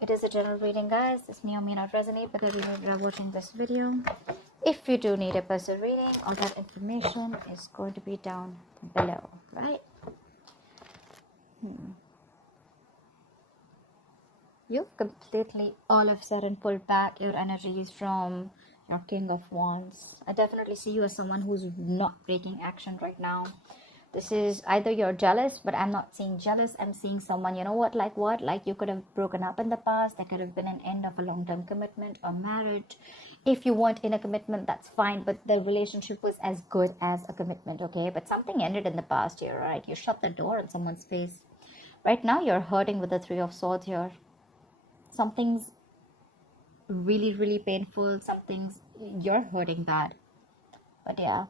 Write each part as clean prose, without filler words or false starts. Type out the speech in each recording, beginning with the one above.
It is a general reading, guys. This may or may not resonate with the reader that are watching this video. If you do need a personal reading, all that information is going to be down below, right? You've completely, all of a sudden, pulled back your energies from your King of Wands. I definitely see you as someone who's not breaking action right now. This is either you're jealous, but I'm not seeing jealous. I'm seeing someone, you know what? Like you could have broken up in the past. There could have been an end of a long-term commitment or marriage. If you want in a commitment, that's fine. But the relationship was as good as a commitment, okay? But something ended in the past here, right? You shut the door on someone's face. Right now, you're hurting with the Three of Swords here. Something's really, really painful. Something's, you're hurting bad. But yeah.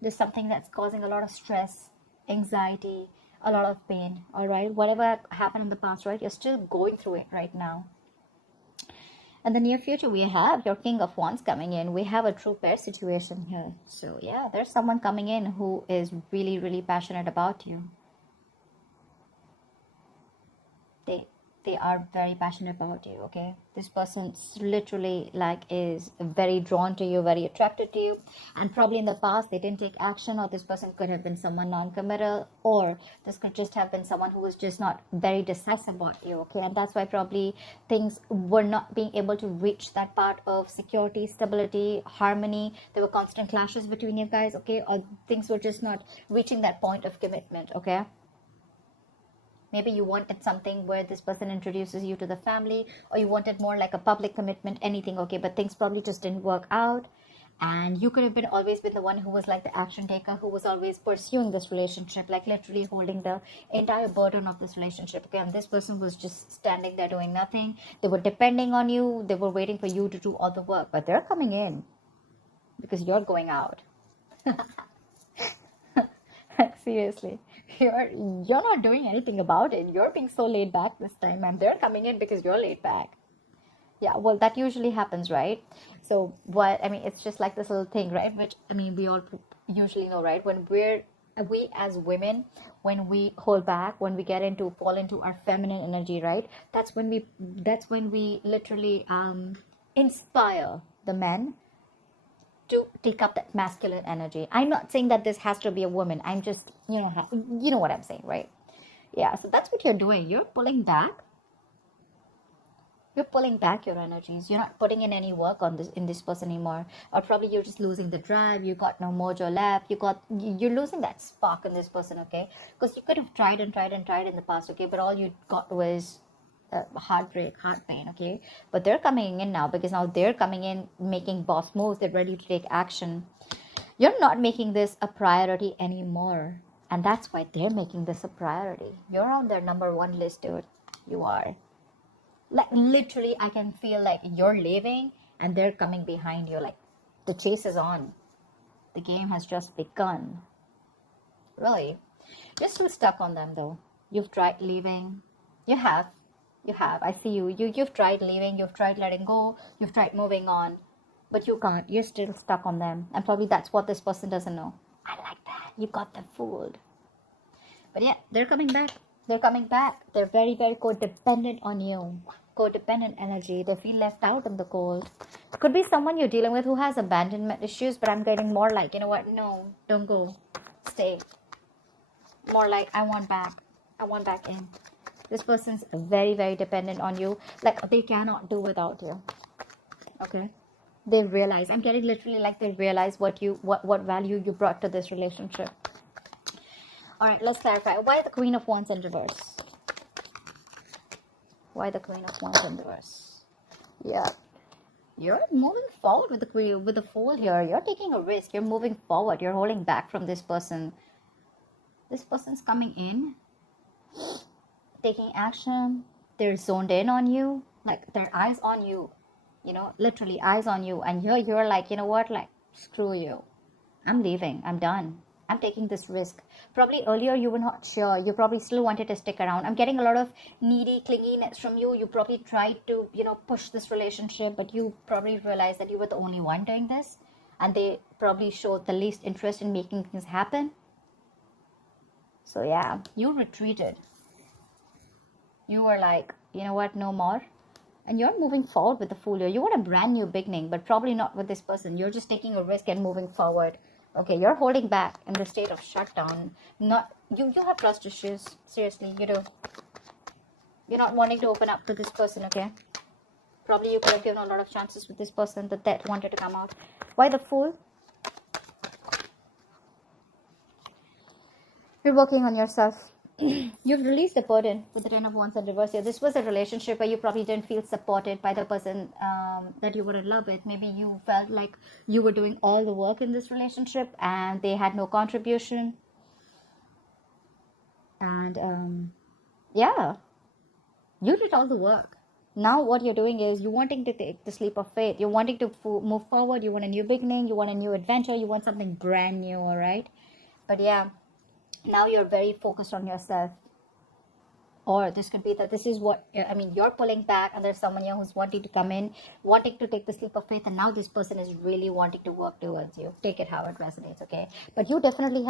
There's something that's causing a lot of stress, anxiety, a lot of pain, all right? Whatever happened in the past, right? You're still going through it right now. In the near future, we have your King of Wands coming in. We have a true pair situation here. So, yeah, there's someone coming in who is really, really passionate about you. They are very passionate about you, okay? This person literally is very drawn to you, very attracted to you, and probably in the past they didn't take action, or this person could have been someone non-committal, or this could just have been someone who was just not very decisive about you, okay? And that's why probably things were not being able to reach that part of security, stability, harmony. There were constant clashes between you guys, okay? Or things were just not reaching that point of commitment, okay? Maybe you wanted something where this person introduces you to the family, or you wanted more like a public commitment, anything, okay? But things probably just didn't work out. And you could have been always been the one who was like the action taker, who was always pursuing this relationship, like literally holding the entire burden of this relationship, okay? And this person was just standing there doing nothing. They were depending on you. They were waiting for you to do all the work. But they're coming in because you're going out. Seriously, you're not doing anything about it. You're being so laid back this time, and they're coming in because you're laid back. Yeah, well, that usually happens, right? So it's just like this little thing, right? Which, we all usually know, right? When we as women, when we hold back, when we fall into our feminine energy, right? That's when we literally inspire the men to take up that masculine energy. I'm not saying that this has to be a woman. I'm just, you know what I'm saying, right? Yeah, so that's what you're doing. You're pulling back. You're pulling back your energies. You're not putting in any work in this person anymore. Or probably you're just losing the drive. You got no mojo left. You're losing that spark in this person, okay? Because you could have tried and tried and tried in the past, okay? But all you got was heartbreak, heart pain, okay? But they're coming in now, because now they're coming in making boss moves. They're ready to take action. You're not making this a priority anymore, and that's why they're making this a priority. You're on their number one list, dude. You are. Like, literally, I can feel like you're leaving and they're coming behind you. Like, the chase is on. The game has just begun. Really. You're still stuck on them, though. You've tried leaving. You have. I see you. You've tried leaving. You've tried letting go. You've tried moving on. But you can't. You're still stuck on them. And probably that's what this person doesn't know. I like that. You got them fooled. But yeah, they're coming back. They're coming back. They're very, very codependent on you. Codependent energy. They feel left out in the cold. Could be someone you're dealing with who has abandonment issues, but I'm getting more like, you know what? No, don't go. Stay. More like, I want back. I want back in. This person's very, very dependent on you. Like, they cannot do without you. Okay? They realize. I'm getting literally like they realize what value you brought to this relationship. Alright, let's clarify. Why the Queen of Wands in reverse? Why the Queen of Wands in reverse? Yeah. You're moving forward with the Fool here. You're taking a risk. You're moving forward. You're holding back from this person. This person's coming in, taking action. They're zoned in on you. Like, their eyes on you. Literally eyes on you. And you're like, you know what? Like, screw you. I'm leaving. I'm done. I'm taking this risk. Probably earlier you were not sure. You probably still wanted to stick around. I'm getting a lot of needy clinginess from you. You probably tried to, push this relationship, but you probably realized that you were the only one doing this. And they probably showed the least interest in making things happen. So yeah, you retreated. You were like, you know what, no more. And you're moving forward with the Fool here. You want a brand new beginning, but probably not with this person. You're just taking a risk and moving forward. Okay, you're holding back in the state of shutdown. Not you have trust issues. Seriously, you do. You're not wanting to open up to this person, okay? Probably you could have given a lot of chances with this person that wanted to come out. Why the Fool? You're working on yourself. You've released the burden with the Ten of Wands in reverse here. This was a relationship where you probably didn't feel supported by the person that you were in love with. Maybe you felt like you were doing all the work in this relationship and they had no contribution. And yeah, you did all the work. Now what you're doing is you're wanting to take the leap of faith. You're wanting to move forward. You want a new beginning. You want a new adventure. You want something brand new, all right? But yeah, now you're very focused on yourself. Or this could be that this is what, I mean, you're pulling back and there's someone here who's wanting to come in, wanting to take the leap of faith, and now this person is really wanting to work towards you. Take it how it resonates, okay? But you definitely,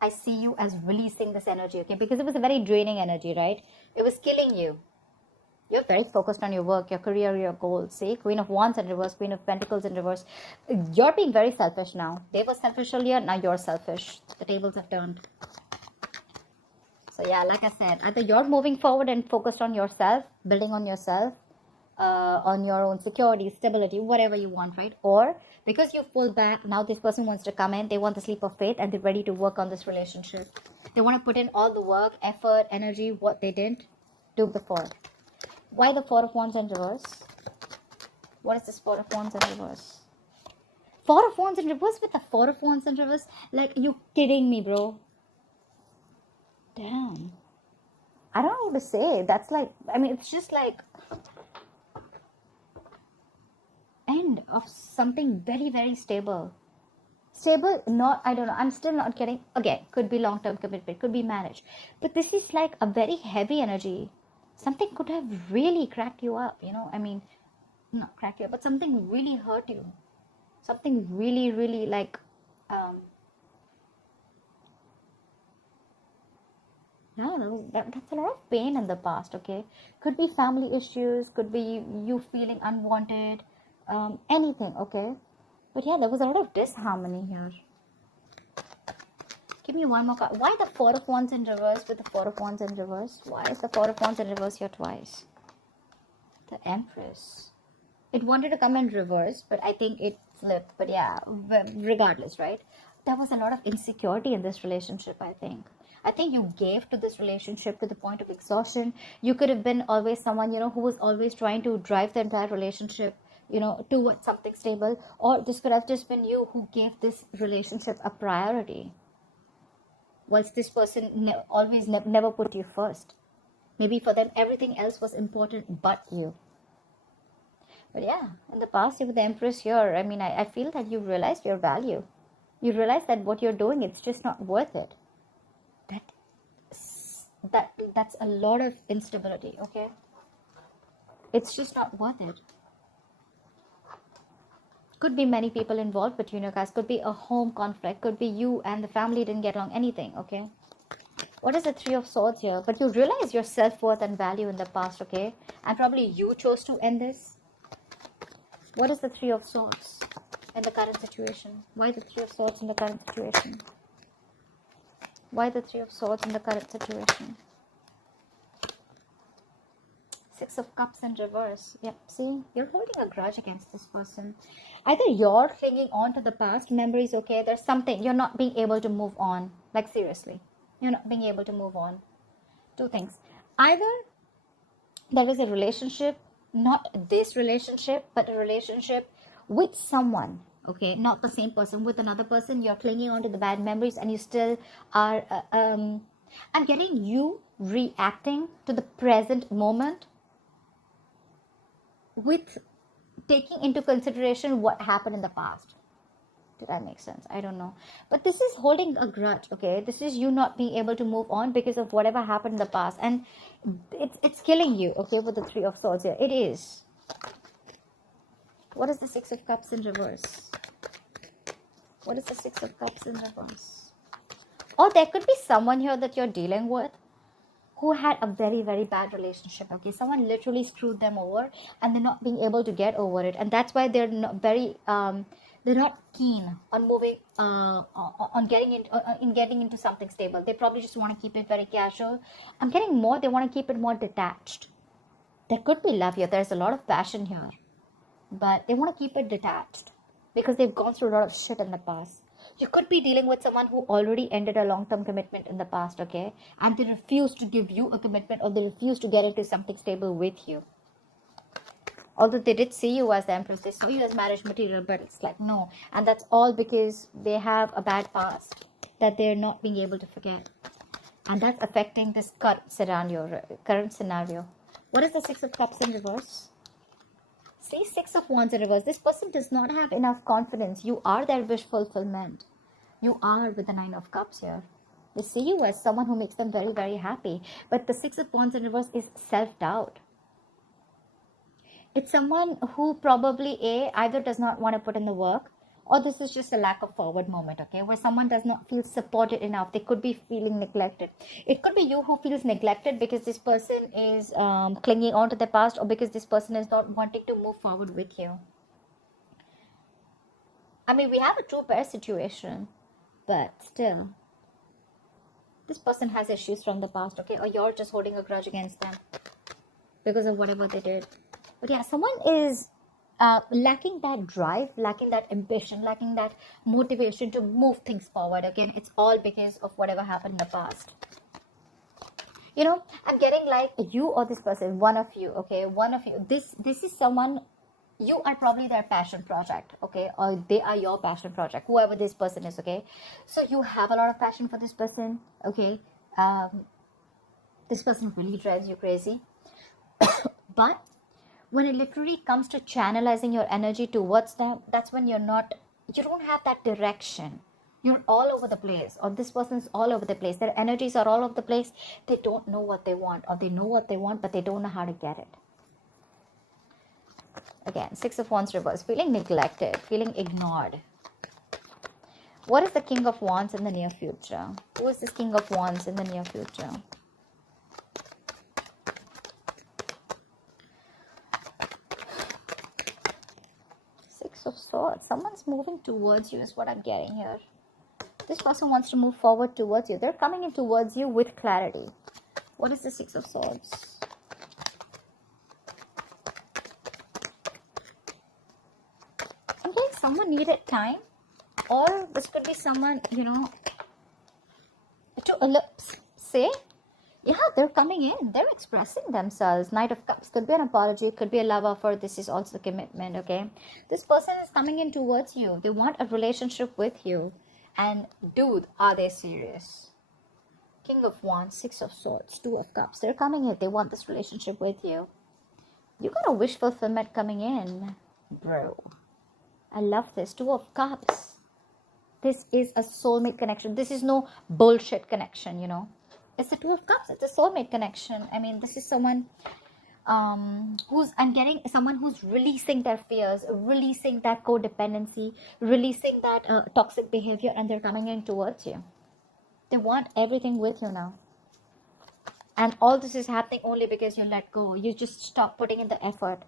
I see you as releasing this energy, okay? Because it was a very draining energy, right? It was killing you. You're very focused on your work, your career, your goals. See, Queen of Wands in reverse, Queen of Pentacles in reverse. You're being very selfish now. They were selfish earlier, now you're selfish. The tables have turned. So yeah, like I said, either you're moving forward and focused on yourself, building on yourself, on your own security, stability, whatever you want, right? Or because you've pulled back, now this person wants to come in, they want the leap of faith and they're ready to work on this relationship. They want to put in all the work, effort, energy, what they didn't do before. Why the Four of Wands in reverse? What is this Four of Wands in reverse? Four of Wands in reverse with the Four of Wands in reverse? Like, you kidding me, bro? Damn. I don't know what to say. That's like, I mean, it's just like end of something very, very stable. Stable, not, I don't know. I'm still not getting, again, could be long-term commitment, could be marriage. But this is like a very heavy energy. Something could have really cracked you up, you know. I mean, not crack you up, but something really hurt you. Something really, really like, no, that's a lot of pain in the past, okay? Could be family issues, could be you feeling unwanted, anything, okay? But yeah, there was a lot of disharmony here. Give me one more card. Why the Four of Wands in reverse with the Four of Wands in reverse? Why is the Four of Wands in reverse here twice? The Empress. It wanted to come in reverse, but I think it flipped. But yeah, regardless, right? There was a lot of insecurity in this relationship, I think. I think you gave to this relationship to the point of exhaustion. You could have been always someone, you know, who was always trying to drive the entire relationship, you know, towards something stable. Or this could have just been you who gave this relationship a priority. Whilst this person always never put you first. Maybe for them, everything else was important but you. But yeah, in the past, with the Empress here, I mean, I feel that you realized your value. You realize that what you're doing, it's just not worth it. That's a lot of instability, okay? It's just not worth it. Could be many people involved between you guys. Could be a home conflict. Could be you and the family didn't get along, anything, okay? What is the Three of Swords here? But you realize your self-worth and value in the past, okay? And probably you chose to end this. What is the Three of Swords in the current situation? Why the Three of Swords in the current situation? Why the Three of Swords in the current situation? Six of Cups in reverse. Yep, see? You're holding a grudge against this person. Either you're clinging on to the past memories, okay? There's something. You're not being able to move on. Like, seriously. You're not being able to move on. Two things. Either there was a relationship, not this relationship, but a relationship with someone, okay? Not the same person, with another person. You're clinging on to the bad memories and you still are... I'm getting you reacting to the present moment with taking into consideration what happened in the past. Did that make sense? I don't know. But this is holding a grudge, okay? This is you not being able to move on because of whatever happened in the past. And it's killing you, okay, with the Three of Swords here. It is. What is the Six of Cups in reverse? What is the Six of Cups in reverse? Or there could be someone here that you're dealing with who had a very, very bad relationship, okay? Someone literally screwed them over and they're not being able to get over it. And that's why they're not they're not keen on moving, on getting into something stable. They probably just want to keep it very casual. I'm getting more, they want to keep it more detached. There could be love here. There's a lot of passion here. But they want to keep it detached because they've gone through a lot of shit in the past. You could be dealing with someone who already ended a long-term commitment in the past, okay? And they refuse to give you a commitment, or they refuse to get into something stable with you. Although they did see you as the Empress, they saw you as marriage material, but it's like, no. And that's all because they have a bad past that they're not being able to forget. And that's affecting this current scenario. What is the Six of Cups in reverse? See, Six of Wands in reverse. This person does not have enough confidence. You are their wish fulfillment. You are with the Nine of Cups here. They see you as someone who makes them very, very happy. But the Six of Wands in reverse is self-doubt. It's someone who probably either does not want to put in the work, or this is just a lack of forward moment, okay, where someone does not feel supported enough. They could be feeling neglected. It could be you who feels neglected because this person is clinging on to the past, or because this person is not wanting to move forward with you. I mean, we have a true pair situation, but still, this person has issues from the past, okay, or you're just holding a grudge against them because of whatever they did. But yeah, someone is lacking that drive, lacking that ambition, lacking that motivation to move things forward. Again, it's all because of whatever happened in the past. You know, I'm getting like you or this person, one of you, okay, one of you. This is someone, you are probably their passion project, okay, or they are your passion project, whoever this person is, okay. So you have a lot of passion for this person, okay. This person really drives you crazy. But when it literally comes to channelizing your energy towards them, that's when you don't have that direction. You're all over the place, or this person's all over the place. Their energies are all over the place. They don't know what they want, or they know what they want, but they don't know how to get it. Again, Six of Wands reverse, feeling neglected, feeling ignored. What is the King of Wands in the near future? Who is this King of Wands in the near future? Of Swords. Someone's moving towards you is what I'm getting here. This person wants to move forward towards you. They're coming in towards you with clarity. What is the Six of Swords? I'm getting someone needed time, or this could be someone, you know, to ellipse, say. Yeah, they're coming in. They're expressing themselves. Knight of Cups. Could be an apology. Could be a love offer. This is also commitment, okay? This person is coming in towards you. They want a relationship with you. And, dude, are they serious? King of Wands, Six of Swords, Two of Cups. They're coming in. They want this relationship with you. You got a wish fulfillment coming in, bro. I love this. Two of Cups. This is a soulmate connection. This is no bullshit connection, you know. It's the Two of Cups. It's a soulmate connection. I mean, this is someone I'm getting someone who's releasing their fears, releasing that codependency, releasing that toxic behavior, and they're coming in towards you. They want everything with you now. And all this is happening only because you let go. You just stop putting in the effort.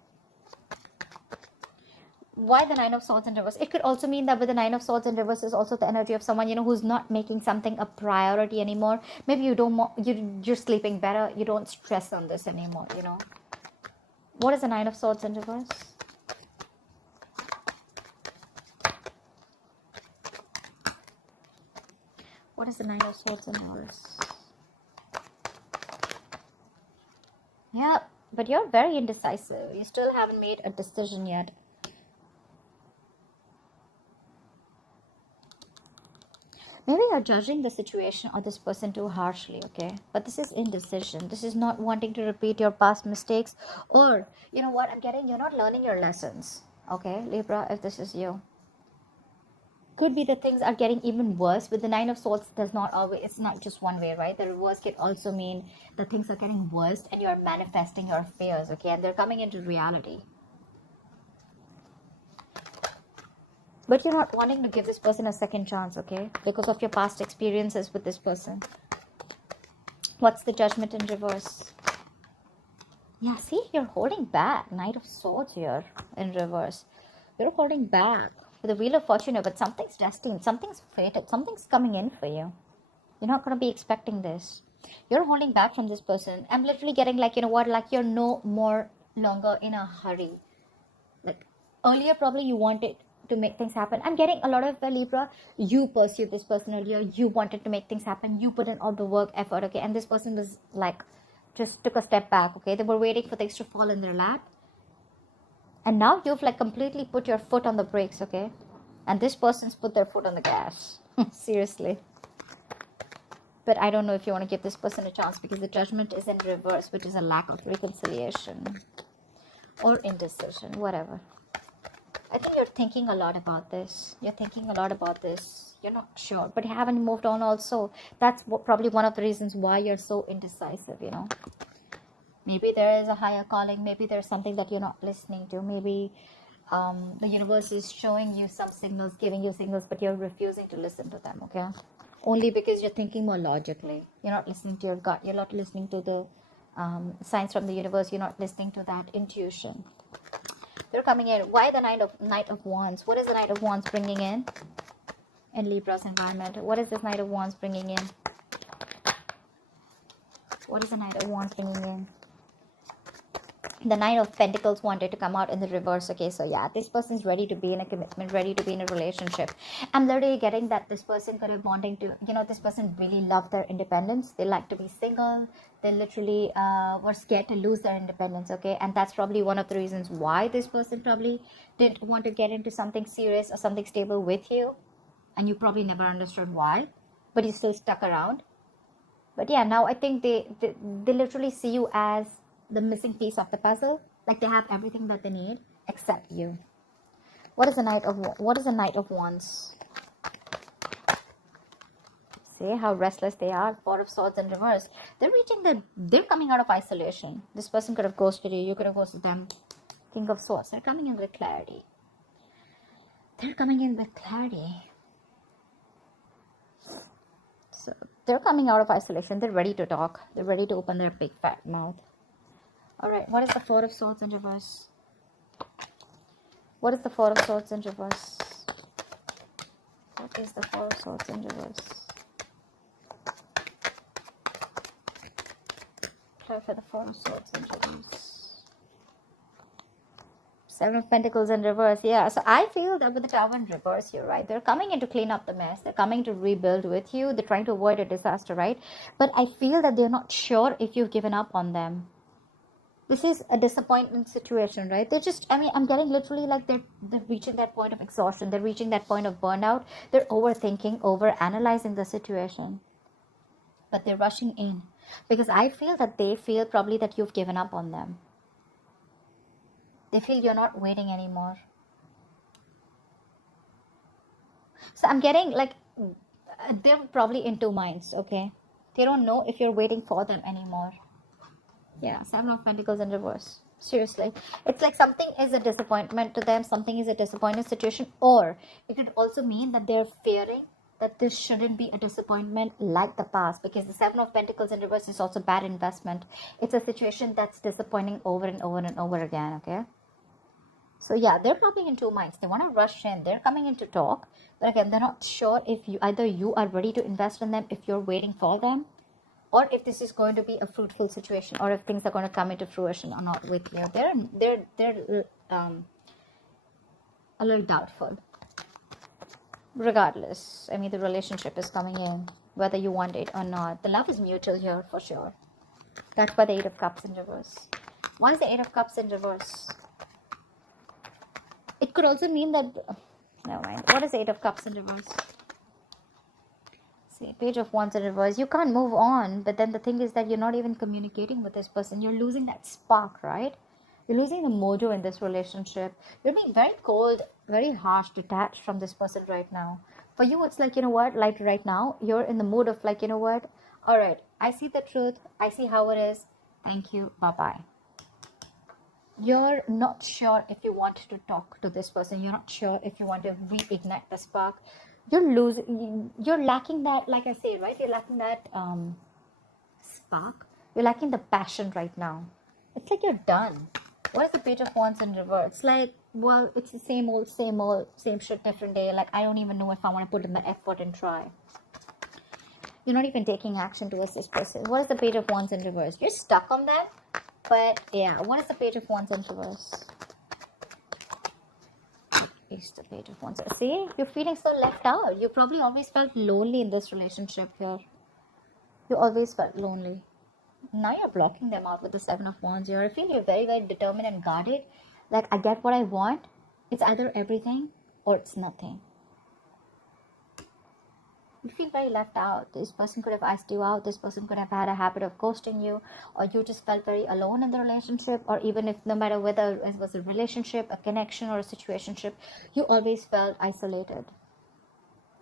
Why the Nine of Swords in reverse? It could also mean that with the Nine of Swords in reverse is also the energy of someone, you know, who's not making something a priority anymore. Maybe you're sleeping better. You don't stress on this anymore, you know. What is the Nine of Swords in reverse? What is the Nine of Swords in reverse? Yeah, but you're very indecisive. You still haven't made a decision yet. Maybe you're judging the situation or this person too harshly, okay? But this is indecision. This is not wanting to repeat your past mistakes. Or, you know what I'm getting? You're not learning your lessons, okay, Libra, if this is you. Could be that things are getting even worse. With the Nine of Swords, it's not just one way, right? The reverse could also mean that things are getting worse and you're manifesting your fears, okay? And they're coming into reality. But you're not wanting to give this person a second chance, okay? Because of your past experiences with this person. What's the Judgment in reverse? Yeah, see, you're holding back. Knight of Swords here in reverse. You're holding back with the Wheel of Fortune here, but something's destined, something's fated, something's coming in for you. You're not going to be expecting this. You're holding back from this person. I'm literally getting like, you know what, like you're no more longer in a hurry. Like earlier, probably you wanted to make things happen. I'm getting a lot of Libra. You pursued this person earlier. You wanted to make things happen. You put in all the work, effort, okay? And this person was like, just took a step back, okay? They were waiting for things to fall in their lap. And now you've like completely put your foot on the brakes, okay? And this person's put their foot on the gas. Seriously. But I don't know if you want to give this person a chance, because the Judgment is in reverse, which is a lack of reconciliation or indecision, whatever. I think you're thinking a lot about this. You're thinking a lot about this. You're not sure, but you haven't moved on also. That's probably one of the reasons why you're so indecisive, you know. Maybe there is a higher calling. Maybe there's something that you're not listening to. Maybe the universe is showing you some signals, giving you signals, but you're refusing to listen to them, okay? Only because you're thinking more logically. You're not listening to your gut. You're not listening to the signs from the universe. You're not listening to that intuition. They're coming in. Why the Knight of Wands? What is the Knight of Wands bringing in Libra's environment? What is this Knight of Wands bringing in? What is the Knight of Wands bringing in? The Knight of Pentacles wanted to come out in the reverse. Okay, so yeah, this person's ready to be in a commitment, ready to be in a relationship. I'm literally getting that this person could have wanting to, you know, this person really loved their independence. They like to be single. They literally were scared to lose their independence, okay? And that's probably one of the reasons why this person probably didn't want to get into something serious or something stable with you. And you probably never understood why, but you still stuck around. But yeah, now I think they literally see you as the missing piece of the puzzle. Like they have everything that they need except you. What is the Knight of Wands? See how restless they are. Four of Swords in reverse. They're coming out of isolation. This person could have ghosted you. You could have ghosted them. King of Swords. They're coming in with clarity. They're coming in with clarity. So they're coming out of isolation. They're ready to talk. They're ready to open their big fat mouth. Alright, what is the Four of Swords in reverse? What is the Four of Swords in reverse? What is the Four of Swords in reverse? Clarify the Four of Swords in reverse. Seven of Pentacles in reverse. Yeah, so I feel that with the Tower in reverse, you're right. They're coming in to clean up the mess. They're coming to rebuild with you. They're trying to avoid a disaster, right? But I feel that they're not sure if you've given up on them. This is a disappointment situation, right? They're just, I mean, I'm getting literally like they're reaching that point of exhaustion. They're reaching that point of burnout. They're overthinking, overanalyzing the situation. But they're rushing in. Because I feel that they feel probably that you've given up on them. They feel you're not waiting anymore. So I'm getting like, they're probably in two minds, okay? They don't know if you're waiting for them anymore. Yeah, Seven of Pentacles in reverse. Seriously. It's like something is a disappointment to them. Something is a disappointing situation. Or it could also mean that they're fearing that this shouldn't be a disappointment like the past. Because the Seven of Pentacles in reverse is also bad investment. It's a situation that's disappointing over and over and over again, okay? So yeah, they're probably in two minds. They want to rush in. They're coming in to talk. But again, they're not sure if either you are ready to invest in them, if you're waiting for them, or if this is going to be a fruitful situation, or if things are going to come into fruition or not with you. They're a little doubtful. Regardless, I mean, the relationship is coming in, whether you want it or not. The love is mutual here for sure. That's why the Eight of Cups in reverse. Why is the Eight of Cups in reverse? It could also mean that... Never mind. What is the Eight of Cups in reverse? See, Page of Wands in reverse. You can't move on, but then the thing is that you're not even communicating with this person. You're losing that spark, right? You're losing the mojo in this relationship. You're being very cold, very harsh, detached from this person right now. For you, it's like, you know what? Like right now, you're in the mood of like, you know what? All right, I see the truth. I see how it is. Thank you. Bye-bye. You're not sure if you want to talk to this person. You're not sure if you want to reignite the spark. You're lacking that, like I say, right? You're lacking that spark. You're lacking the passion right now. It's like you're done. What is the Page of Wands in reverse? It's like, well, it's the same old, same shit, different day. Like, I don't even know if I want to put in the effort and try. You're not even taking action towards this person. What is the Page of Wands in reverse? You're stuck on that. But yeah, what is the Page of Wands in reverse? Is the Page of Wands. See, you're feeling so left out. You probably always felt lonely in this relationship here. You always felt lonely. Now you're blocking them out with the Seven of Wands here. I feel you're very, very determined and guarded. Like, I get what I want. It's either everything or it's nothing. You feel very left out. This person could have asked you out. This person could have had a habit of ghosting you, or you just felt very alone in the relationship, or even if no matter whether it was a relationship, a connection, or a situationship, you always felt isolated.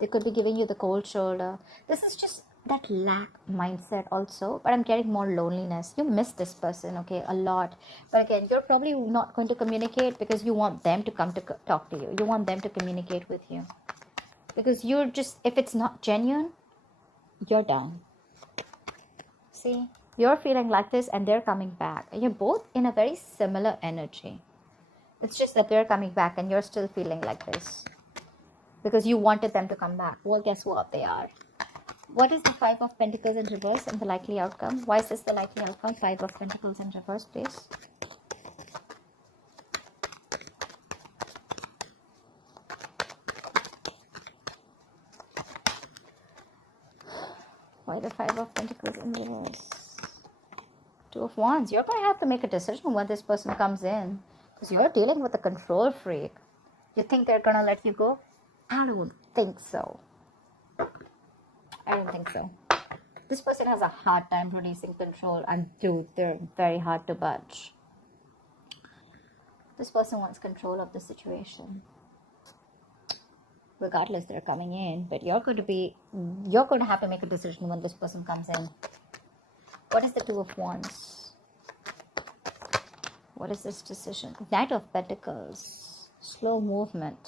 They could be giving you the cold shoulder. This is just that lack mindset also, but I'm getting more loneliness. You miss this person, okay, a lot. But again, you're probably not going to communicate because you want them to come to talk to you. You want them to communicate with you. Because you're just, if it's not genuine, you're done. See, you're feeling like this and they're coming back. And you're both in a very similar energy. It's just that they're coming back and you're still feeling like this. Because you wanted them to come back. Well, guess what? They are. What is the Five of Pentacles in reverse and the likely outcome? Why is this the likely outcome? Five of Pentacles in reverse, please. Why the Five of Pentacles in reverse? Two of Wands. You're going to have to make a decision when this person comes in. Because you're dealing with a control freak. You think they're going to let you go? I don't think so. I don't think so. This person has a hard time releasing control. And dude, they're very hard to budge. This person wants control of the situation. Regardless, they're coming in, but you're going to have to make a decision when this person comes in. What is the Two of Wands? What is this decision? Knight of Pentacles. Slow movement.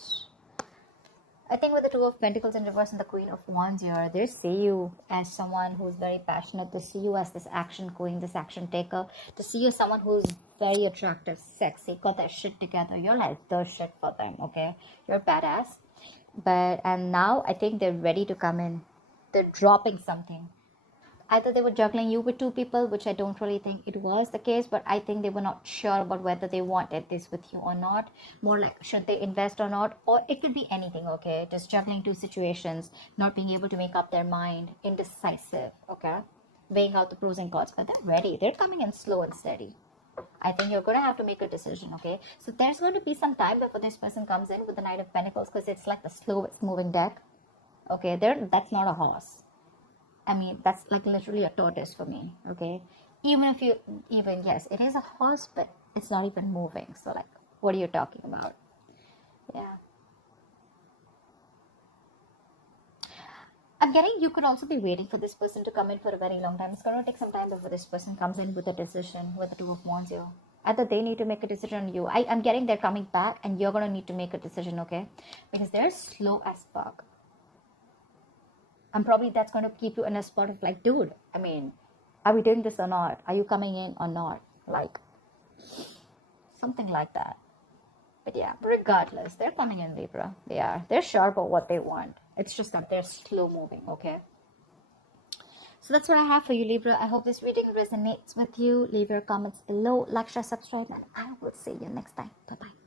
I think with the Two of Pentacles in reverse and the Queen of Wands here, they see you as someone who's very passionate. They see you as this action queen, this action taker. They see you as someone who's very attractive, sexy, got that shit together. You're like the shit for them, okay? You're badass. And now I think they're ready to come in. They're dropping something. Either they were juggling you with two people, which I don't really think it was the case, but I think they were not sure about whether they wanted this with you or not. More like, should they invest or not? Or it could be anything, okay? Just juggling two situations, not being able to make up their mind, indecisive, okay? Weighing out the pros and cons, but they're ready. They're coming in slow and steady. I think you're going to have to make a decision, okay? So there's going to be some time before this person comes in with the Knight of Pentacles, because it's like the slowest moving deck. Okay, that's not a horse. I mean, that's like literally a tortoise for me, okay? Yes, it is a horse, but it's not even moving. So like, what are you talking about? Yeah. I'm getting you could also be waiting for this person to come in for a very long time. It's going to take some time before this person comes in with a decision, with the Two of Wands here. Either they need to make a decision on you. I'm getting they're coming back and you're going to need to make a decision, okay? Because they're slow as fuck. And probably that's going to keep you in a spot of like, dude, I mean, are we doing this or not? Are you coming in or not? Like, something like that. But yeah, regardless, they're coming in, Libra. They are. They're sure about what they want. It's just that they're slow moving, okay? So that's what I have for you, Libra. I hope this reading resonates with you. Leave your comments below, like, share, subscribe, and I will see you next time. Bye-bye.